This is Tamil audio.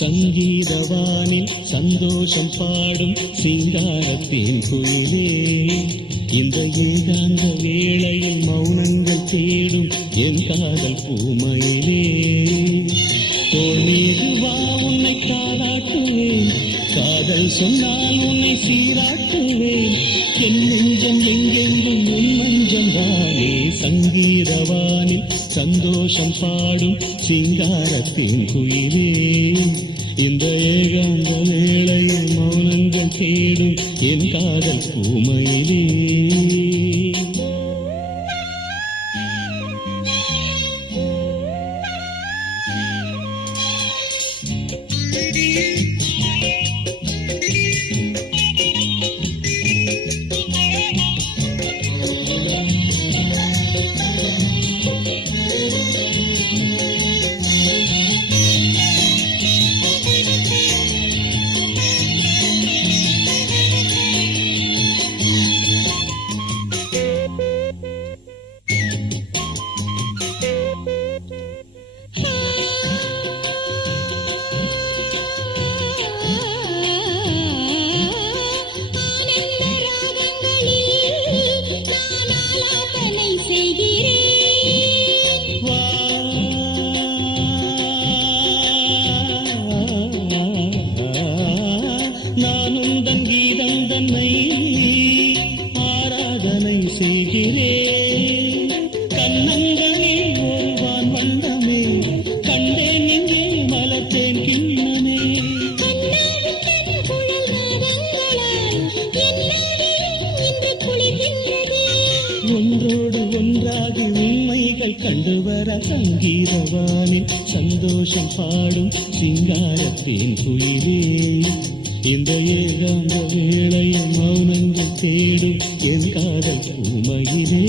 சங்கீதவானில் சந்தோஷம் பாடும் சிங்காரத்தின் குயிலே, இந்த ஏகாந்த வேளையில் மௌனங்கள் தேடும் என் காதல் பூமையிலே. தோள் மீது வா உன்னை தாளாட்டுவேன், காதல் சொன்னால் உன்னை சீராட்டுவேன், என் நெஞ்சம் எங்கெங்கும் உன் மஞ்சம் தானே. சங்கீதவானில் சந்தோஷம் பாடும் சிங்காரத்தின் குயிலே, இந்த ஏகாந்த வேளையில் மௌனங்கள் தேடும் என் காதல் பூமையிலே. நானுந்தன் கீதம் தன்னை ஆராதனை செய்கிறேன், கண்ணங்களில் ஒருவான் வந்தமே கண்டேன் இங்கே மலர்த்தேன் கிண்ணமே. ஒன்றோடு ஒன்றாக உண்மைகள் கண்டுவர சங்கீதவானில் சந்தோஷம் பாடும் சிங்காரத்தின் குயிலே, இந்த ஏகாந்த வேளையில் மௌனங்கள் தேடும் என் காதல் பூமையிலே.